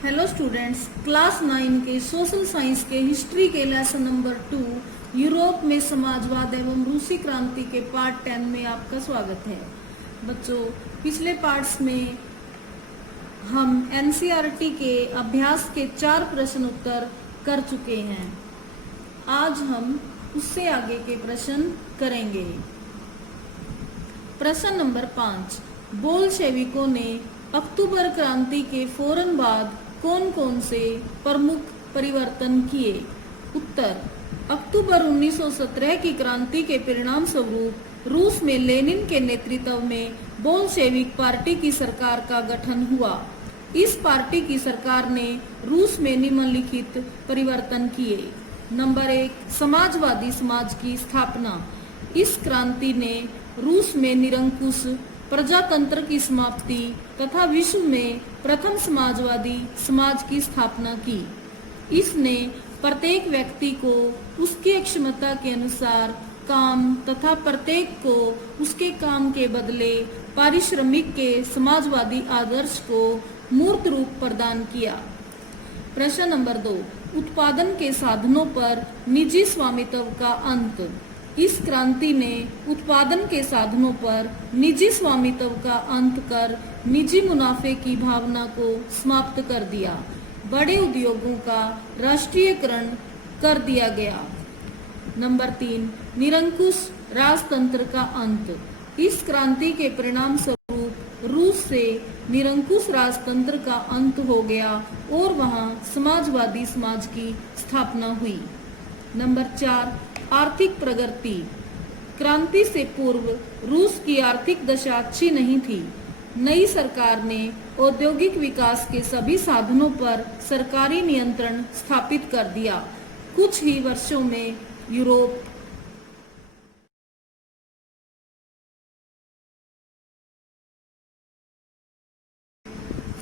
Hello students, class 9 के social science के history के लेसन नंबर 2 यूरोप में समाजवाद एवं रूसी क्रांति के पार्ट 10 में आपका स्वागत है। बच्चों, पिछले पार्ट्स में हम एनसीईआरटी के अभ्यास के 4 प्रश्न उत्तर कर चुके हैं। आज हम उससे आगे के प्रश्न करेंगे। प्रश्न नंबर 5, बोल्शेविकों ने अक्टूबर क्रांति के फौरन बाद कौन कौन से प्रमुख परिवर्तन किए? उत्तर, अक्टूबर 1917 की क्रांति के परिणाम स्वरूप रूस में लेनिन के नेतृत्व में बोल्शेविक पार्टी की सरकार का गठन हुआ। इस पार्टी की सरकार ने रूस में निम्नलिखित परिवर्तन किए। नंबर 1, समाजवादी समाज की स्थापना। इस क्रांति ने रूस में निरंकुश प्रजातंत्र की समाप्ति तथा विश्व में प्रथम समाजवादी समाज की स्थापना की। इसने प्रत्येक व्यक्ति को उसकी क्षमता के अनुसार काम तथा प्रत्येक को उसके काम के बदले पारिश्रमिक के समाजवादी आदर्श को मूर्त रूप प्रदान किया। प्रश्न नंबर 2, उत्पादन के साधनों पर निजी स्वामित्व का अंत। इस क्रांति ने उत्पादन के साधनों पर निजी स्वामित्व का अंत कर निजी मुनाफे की भावना को समाप्त कर दिया। बड़े उद्योगों का राष्ट्रीयकरण कर दिया गया। नंबर 3, निरंकुश राजतंत्र का अंत। इस क्रांति के परिणाम स्वरूप रूस से निरंकुश राजतंत्र का अंत हो गया और वहां समाजवादी समाज की स्थापना हुई। नंबर 4, आर्थिक प्रगति। क्रांति से पूर्व रूस की आर्थिक दशा अच्छी नहीं थी। नई सरकार ने औद्योगिक विकास के सभी साधनों पर सरकारी नियंत्रण स्थापित कर दिया। कुछ ही वर्षों में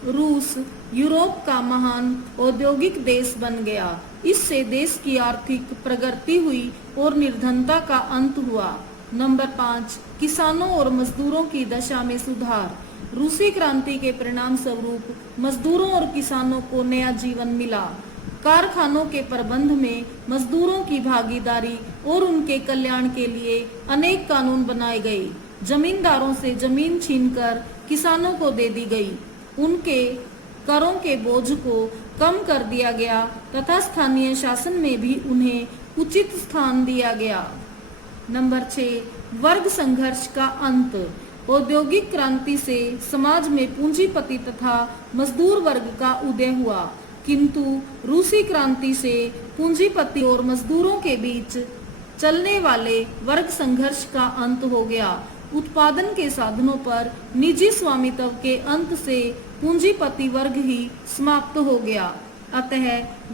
रूस यूरोप का महान औद्योगिक देश बन गया। इससे देश की आर्थिक प्रगति हुई और निर्धनता का अंत हुआ। नंबर 5, किसानों और मजदूरों की दशा में सुधार। रूसी क्रांति के परिणाम स्वरूप मजदूरों और किसानों को नया जीवन मिला। कारखानों के प्रबंध में मजदूरों की भागीदारी और उनके कल्याण के लिए अनेक कानून बनाए गए। जमींदारों से जमीन छीनकर किसानों को दे दी गई। उनके करों के बोझ को कम कर दिया गया तथा स्थानीय शासन में भी उन्हें उचित स्थान दिया गया। नंबर 6, वर्ग संघर्ष का अंत। औद्योगिक क्रांति से समाज में पूंजीपति तथा मजदूर वर्ग का उदय हुआ, किंतु रूसी क्रांति से पूंजीपति और मजदूरों के बीच चलने वाले वर्ग संघर्ष का अंत हो गया। उत्पादन के साधनों पर निजी स्वामित्व के अंत से पूंजीपति वर्ग ही समाप्त हो गया। अतः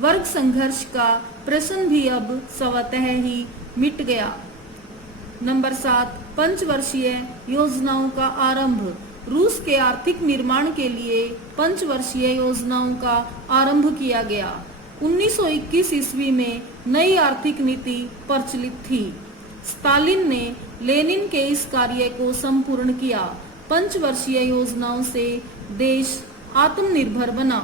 वर्ग संघर्ष का प्रश्न भी अब स्वतः ही मिट गया। नंबर 7, पंचवर्षीय योजनाओं का आरंभ। रूस के आर्थिक निर्माण के लिए पंचवर्षीय योजनाओं का आरंभ किया गया। 1921 ईस्वी में नई आर्थिक नीति प्रचलित थी। स्टालिन ने लेनिन के इस कार्य को संपूर्ण किया। पंचवर्षीय योजनाओं से देश आत्मनिर्भर बना।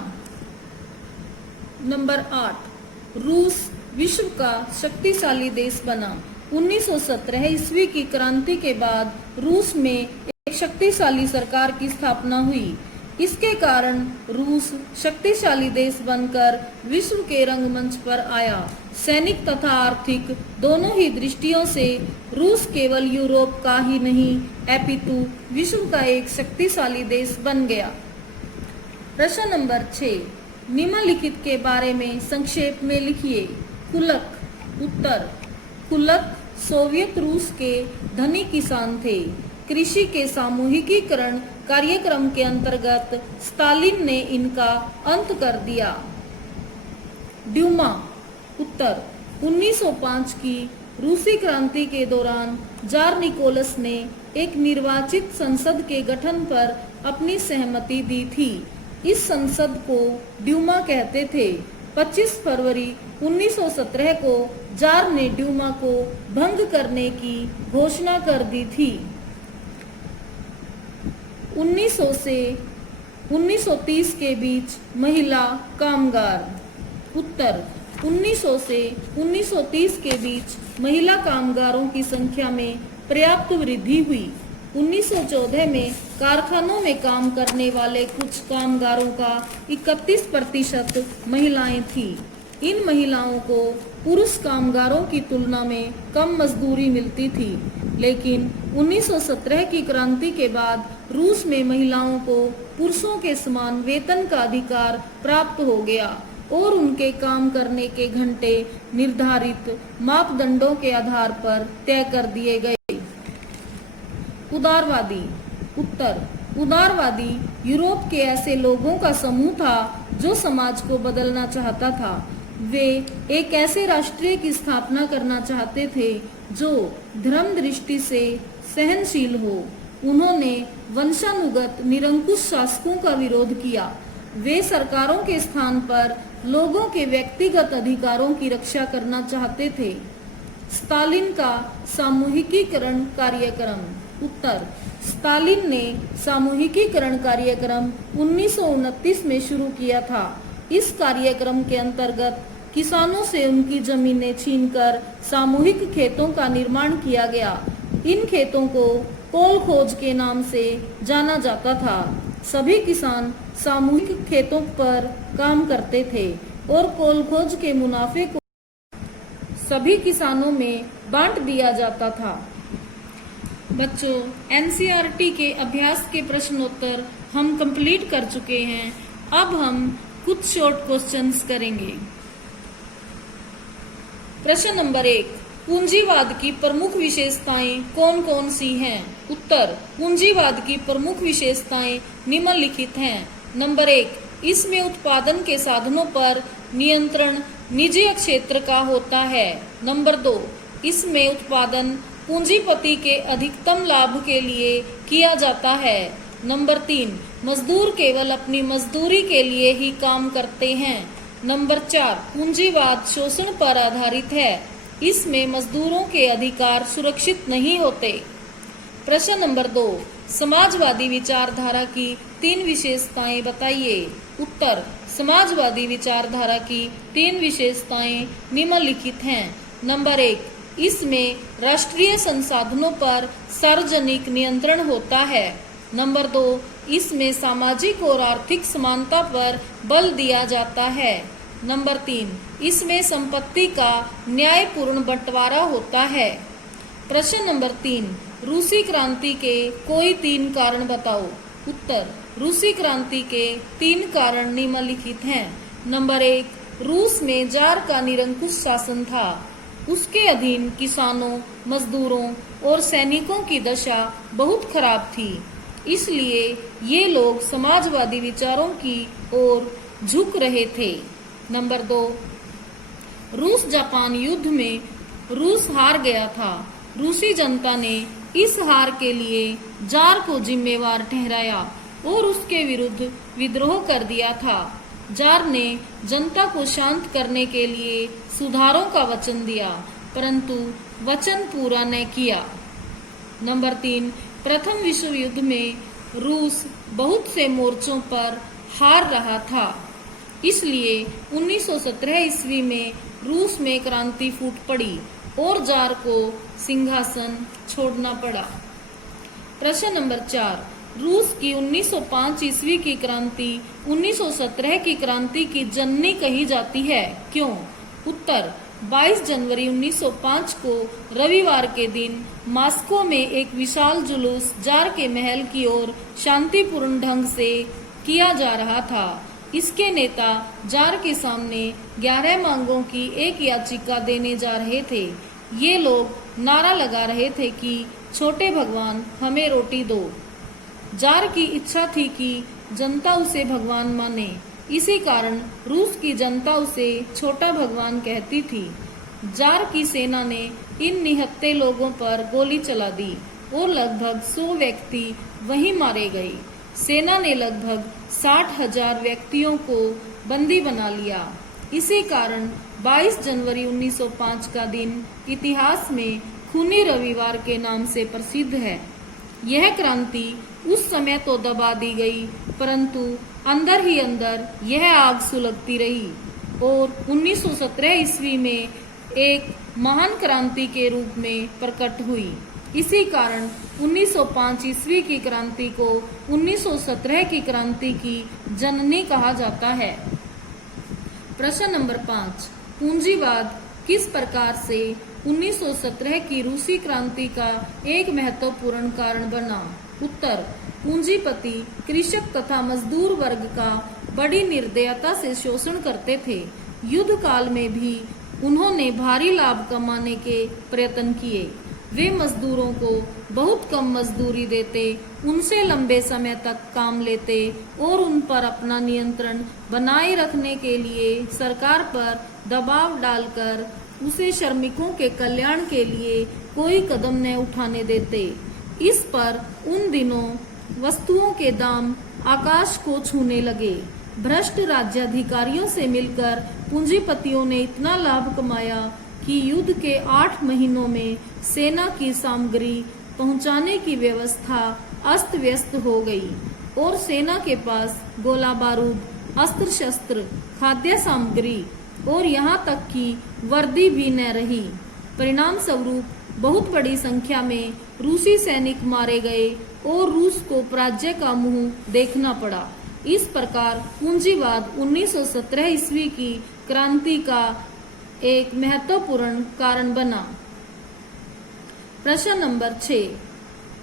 नंबर 8, रूस विश्व का शक्तिशाली देश बना। 1917 ईस्वी की क्रांति के बाद रूस में एक शक्तिशाली सरकार की स्थापना हुई। इसके कारण रूस शक्तिशाली देश बनकर विश्व के रंगमंच पर आया। सैनिक तथा आर्थिक दोनों ही दृष्टियों से रूस केवल यूरोप का ही नहीं अपितु विश्व का एक शक्तिशाली देश बन गया। प्रश्न नंबर 6, निम्नलिखित के बारे में संक्षेप में लिखिए। कुलक। उत्तर, कुलक सोवियत रूस के धनी किसान थे। कृषि के सामूहिकीकरण कार्यक्रम के अंतर्गत स्टालिन ने इनका अंत कर दिया। ड्यूमा। उत्तर, 1905 की रूसी क्रांति के दौरान जार निकोलस ने एक निर्वाचित संसद के गठन पर अपनी सहमति दी थी। इस संसद को ड्यूमा कहते थे। 25 फरवरी 1917 को जार ने ड्यूमा को भंग करने की घोषणा कर दी थी। 1900 से 1930 के बीच महिला कामगार। उत्तर 1900 से 1930 के बीच महिला कामगारों की संख्या में पर्याप्त वृद्धि हुई। 1914 में कारखानों में काम करने वाले कुछ कामगारों का 31% महिलाएं थीं। इन महिलाओं को पुरुष कामगारों की तुलना में कम मजदूरी मिलती थी, लेकिन 1917 की क्रांति के बाद रूस में महिलाओं को पुरुषों के समान वेतन का अधिकार प्राप्त हो गया और उनके काम करने के घंटे निर्धारित मापदंडों के आधार पर तय कर दिए गए। उदारवादी। उत्तर उदारवादी यूरोप के ऐसे लोगों का समूह था जो समाज को बदलना चाहता था। वे एक ऐसे राष्ट्र की स्थापना करना चाहते थे जो धर्म दृष्टि से सहनशील हो। उन्होंने वंशानुगत निरंकुश शासकों का विरोध किया। वे सरकारों के स्थान पर लोगों के व्यक्तिगत अधिकारों की रक्षा करना चाहते थे। स्टालिन का सामूहिकीकरण कार्यक्रम। उत्तर स्टालिन ने सामूहिकीकरण कार्यक्रम 1929 में शुरू किया था। इस कार्यक्रम के अंतर्गत किसानों से उनकी जमीनें छीनकर सामूहिक खेतों का निर्माण किया गया। इन खेतों को कोलखोज के नाम से जाना जाता था। सभी किसान सामूहिक खेतों पर काम करते थे और कोलखोज के मुनाफे को सभी किसानों में बांट दिया जाता था। बच्चों, एनसीईआरटी के अभ्यास के प्रश्नोत्तर हम कंप्लीट कर चुके हैं। अब हम कुछ शॉर्ट क्वेश्चंस करेंगे। प्रश्न नंबर 1, पूंजीवाद की प्रमुख विशेषताएं कौन कौन सी हैं? उत्तर पूंजीवाद की प्रमुख विशेषताएं निम्नलिखित हैं। नंबर 1, इसमें उत्पादन के साधनों पर नियंत्रण निजी क्षेत्र का होता है। नंबर 2, इसमें उत्पादन पूंजीपति के अधिकतम लाभ के लिए किया जाता है। नंबर 3, मजदूर केवल अपनी मजदूरी के लिए ही काम करते हैं। नंबर 4, पूंजीवाद शोषण पर आधारित है। इसमें मजदूरों के अधिकार सुरक्षित नहीं होते। प्रश्न नंबर 2, समाजवादी विचारधारा की 3 विशेषताएं बताइए। उत्तर समाजवादी विचारधारा की 3 विशेषताएं निम्नलिखित हैं। नंबर 1, इसमें राष्ट्रीय संसाधनों पर सार्वजनिक नियंत्रण होता है। नंबर 2, इसमें सामाजिक और आर्थिक समानता पर बल दिया जाता है। नंबर 3, इसमें संपत्ति का न्यायपूर्ण बंटवारा होता है। प्रश्न नंबर 3, रूसी क्रांति के कोई 3 कारण बताओ। उत्तर रूसी क्रांति के 3 कारण निम्नलिखित हैं। नंबर 1, रूस में जार का निरंकुश शासन था। उसके अधीन किसानों, मजदूरों और सैनिकों की दशा बहुत खराब थी, इसलिए ये लोग समाजवादी विचारों की ओर झुक रहे थे। नंबर 2, रूस जापान युद्ध में रूस हार गया था। रूसी जनता ने इस हार के लिए जार को जिम्मेवार ठहराया और उसके विरुद्ध विद्रोह कर दिया था। जार ने जनता को शांत करने के लिए सुधारों का वचन दिया, परंतु वचन पूरा न किया। नंबर 3, प्रथम विश्व युद्ध में रूस बहुत से मोर्चों पर हार रहा था, इसलिए 1917 ईस्वी में रूस में क्रांति फूट पड़ी और जार को सिंहासन छोड़ना पड़ा। प्रश्न नंबर 4, रूस की 1905 ईस्वी की क्रांति 1917 की क्रांति की जननी कही जाती है, क्यों? उत्तर 22 जनवरी 1905 को रविवार के दिन मॉस्को में एक विशाल जुलूस जार के महल की ओर शांतिपूर्ण ढंग से किया जा रहा था। इसके नेता जार के सामने 11 मांगों की एक याचिका देने जा रहे थे। ये लोग नारा लगा रहे थे कि छोटे भगवान हमें रोटी दो। जार की इच्छा थी कि जनता उसे भगवान माने, इसी कारण रूस की जनता उसे छोटा भगवान कहती थी। जार की सेना ने इन निहत्थे लोगों पर गोली चला दी और लगभग 100 व्यक्ति वहीं मारे गए। सेना ने लगभग 60,000 व्यक्तियों को बंदी बना लिया। इसी कारण 22 जनवरी 1905 का दिन इतिहास में खूनी रविवार के नाम से प्रसिद्ध है। यह क्रांति उस समय तो दबा दी गई, परंतु अंदर ही अंदर यह आग सुलगती रही और 1917 ईस्वी में एक महान क्रांति के रूप में प्रकट हुई। इसी कारण 1905 ईस्वी की क्रांति को 1917 की क्रांति की जननी कहा जाता है। प्रश्न नंबर 5, पूंजीवाद किस प्रकार से 1917 की रूसी क्रांति का एक महत्वपूर्ण कारण बना? उत्तर, पूंजीपति कृषक तथा मजदूर वर्ग का बड़ी निर्दयता से शोषण करते थे। युद्ध काल में भी उन्होंने भारी लाभ कमाने के प्रयत्न किए। वे मजदूरों को बहुत कम मजदूरी देते, उनसे लंबे समय तक काम लेते और उन पर अपना नियंत्रण बनाए रखने के लिए सरकार पर दबाव डालकर उसे श्रमिकों के कल्याण के लिए कोई कदम न उठाने देते। इस पर उन दिनों वस्तुओं के दाम आकाश को छूने लगे। भ्रष्ट राज्याधिकारियों से मिलकर पूंजीपतियों ने इतना लाभ कमाया कि युद्ध के 8 महीनों में सेना की सामग्री पहुंचाने की व्यवस्था अस्त व्यस्त हो गई और सेना के पास गोला बारूद, अस्त्र शस्त्र, खाद्य सामग्री और यहाँ तक कि वर्दी भी न रही। परिणाम स्वरूप बहुत बड़ी संख्या में रूसी सैनिक मारे गए और रूस को पराजय का मुंह देखना पड़ा। इस प्रकार पूंजीवाद 1917 ईस्वी की क्रांति का एक महत्वपूर्ण कारण बना। प्रश्न नंबर 6,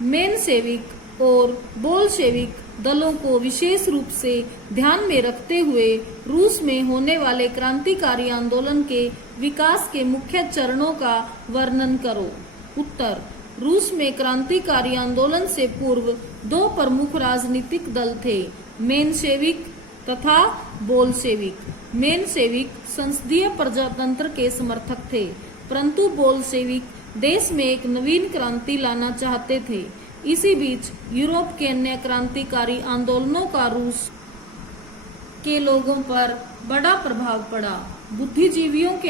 मेनशेविक और बोल्शेविक दलों को विशेष रूप से ध्यान में रखते हुए रूस में होने वाले क्रांतिकारी आंदोलन के विकास के मुख्य चरणों का वर्णन करो। उत्तर, रूस में क्रांतिकारी आंदोलन से पूर्व 2 प्रमुख राजनीतिक दल थे, मेनशेविक तथा बोल्शेविक। मेनशेविक संसदीय प्रजातंत्र के समर्थक थे, परंतु बोल्शेविक देश में एक नवीन क्रांति लाना चाहते थे। इसी बीच यूरोप के अन्य क्रांतिकारी आंदोलनों का रूस के लोगों पर बड़ा प्रभाव पड़ा। बुद्धिजीवियों के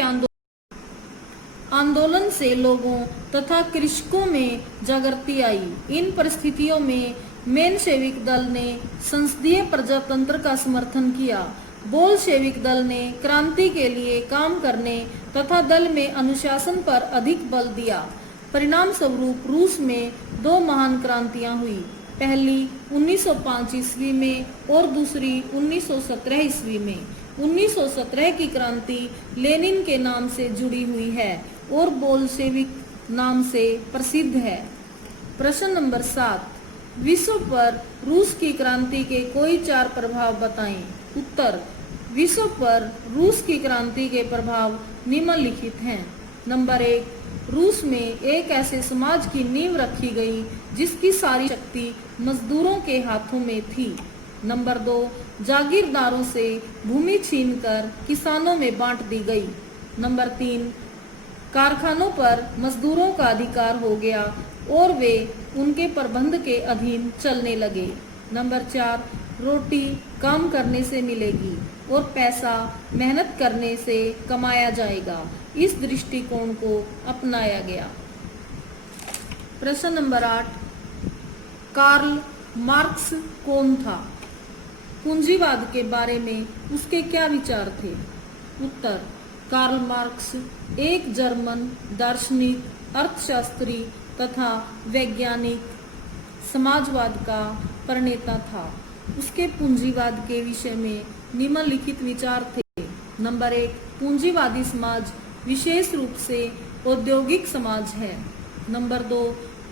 आंदोलन से लोगों तथा कृषकों में जागृति आई। इन परिस्थितियों में मेनशेविक दल ने संसदीय प्रजातंत्र का समर्थन किया। बोल्शेविक दल ने क्रांति के लिए काम करने तथा दल में अनुशासन पर अधिक बल दिया। परिणाम स्वरूप रूस में 2 महान क्रांतियां हुई, पहली 1905 ईस्वी में और दूसरी 1917 ईस्वी में। 1917 की क्रांति लेनिन के नाम से जुड़ी हुई है और बोल्शेविक नाम से प्रसिद्ध है। प्रश्न नंबर 7, विश्व पर रूस की क्रांति के कोई 4 प्रभाव बताएं। उत्तर, विश्व पर रूस की क्रांति के प्रभाव निम्नलिखित हैं। नंबर 1, रूस में एक ऐसे समाज की नींव रखी गई जिसकी सारी शक्ति मजदूरों के हाथों में थी। नंबर 2, जागीरदारों से भूमि छीनकर किसानों में बांट दी गई। नंबर 3, कारखानों पर मजदूरों का अधिकार हो गया और वे उनके प्रबंध के अधीन चलने लगे। नंबर 4, रोटी काम करने से मिलेगी और पैसा मेहनत करने से कमाया जाएगा। इस दृष्टिकोण को अपनाया गया। प्रश्न नंबर 8, कार्ल मार्क्स कौन था? पूंजीवाद के बारे में उसके क्या विचार थे? उत्तर, कार्ल मार्क्स एक जर्मन दार्शनिक, अर्थशास्त्री तथा वैज्ञानिक समाजवाद का प्रणेता था। उसके पूंजीवाद के विषय में निम्नलिखित विचार थे। नंबर 1, पूंजीवादी समाज विशेष रूप से औद्योगिक समाज है। नंबर 2,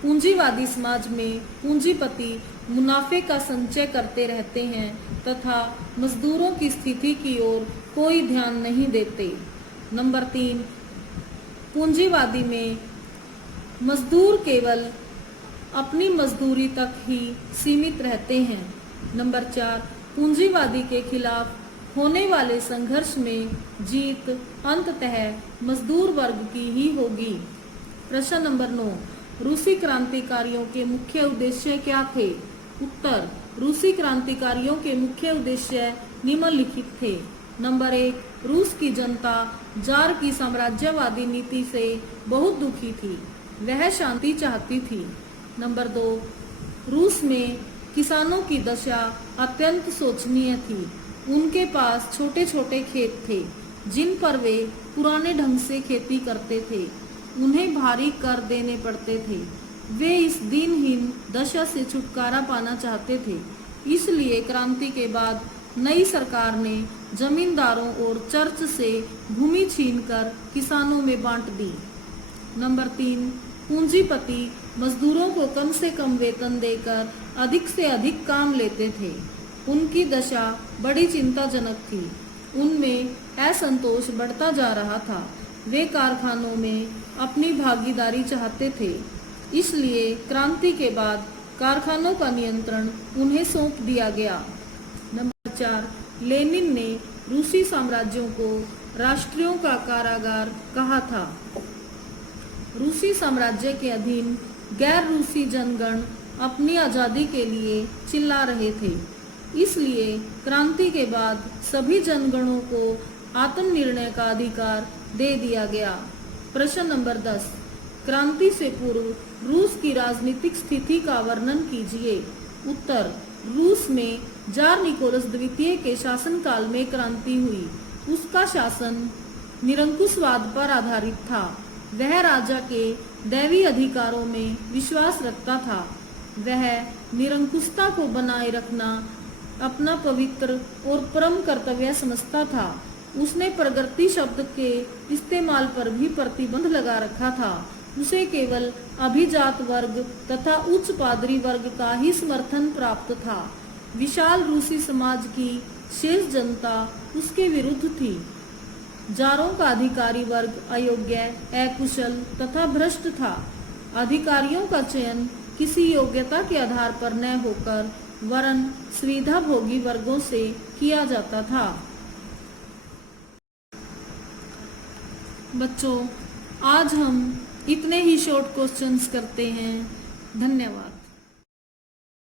पूंजीवादी समाज में पूंजीपति मुनाफे का संचय करते रहते हैं तथा मजदूरों की स्थिति की ओर कोई ध्यान नहीं देते। नंबर 3, पूंजीवादी में मजदूर केवल अपनी मजदूरी तक ही सीमित रहते हैं। नंबर 4, पूंजीवादी के खिलाफ होने वाले संघर्ष में जीत अंततः मजदूर वर्ग की ही होगी। प्रश्न नंबर 9, रूसी क्रांतिकारियों के मुख्य उद्देश्य क्या थे? उत्तर, रूसी क्रांतिकारियों के मुख्य उद्देश्य निम्नलिखित थे। नंबर 1, रूस की जनता जार की साम्राज्यवादी नीति से बहुत दुखी थी, वह शांति चाहती थी। नंबर 2, रूस में किसानों की दशा अत्यंत शोचनीय थी। उनके पास छोटे छोटे खेत थे जिन पर वे पुराने ढंग से खेती करते थे। उन्हें भारी कर देने पड़ते थे। वे इस दीनहीन दशा से छुटकारा पाना चाहते थे। इसलिए क्रांति के बाद नई सरकार ने जमींदारों और चर्च से भूमि छीनकर किसानों में बांट दी। नंबर 3, पूंजीपति मजदूरों को कम से कम वेतन देकर अधिक से अधिक काम लेते थे। उनकी दशा बड़ी चिंताजनक थी। उनमें असंतोष बढ़ता जा रहा था। वे कारखानों में अपनी भागीदारी चाहते थे। इसलिए क्रांति के बाद कारखानों का नियंत्रण उन्हें सौंप दिया गया। नंबर 4, लेनिन ने रूसी साम्राज्यों को राष्ट्रों का कारागार कहा था। रूसी साम्राज्य के अधीन गैर रूसी जनगण अपनी आजादी के लिए चिल्ला रहे थे। इसलिए क्रांति के बाद सभी जनगणों को आत्मनिर्णय का अधिकार दे दिया गया। प्रश्न नंबर 10, क्रांति से पूर्व रूस की राजनीतिक स्थिति का वर्णन कीजिए। उत्तर, रूस में जार निकोलस द्वितीय के शासनकाल में क्रांति हुई। उसका शासन निरंकुशवाद पर आधारित था। वह राजा के दैवी अधिकारों में विश्वास रखता था। वह निरंकुशता को बनाए रखना अपना पवित्र और परम कर्तव्य समझता था। उसने प्रगति शब्द के इस्तेमाल पर भी प्रतिबंध लगा रखा था। उसे केवल अभिजात वर्ग तथा उच्च पादरी वर्ग का ही समर्थन प्राप्त था। विशाल रूसी समाज की शेष जनता उसके विरुद्ध थी। जारों का अधिकारी वर्ग अयोग्य, अकुशल तथा भ्रष्ट था। अधिकारियों का चयन किसी योग्यता के आधार पर न होकर वरन सुविधा भोगी वर्गों से किया जाता था। बच्चों, आज हम इतने ही शॉर्ट क्वेश्चंस करते हैं। धन्यवाद।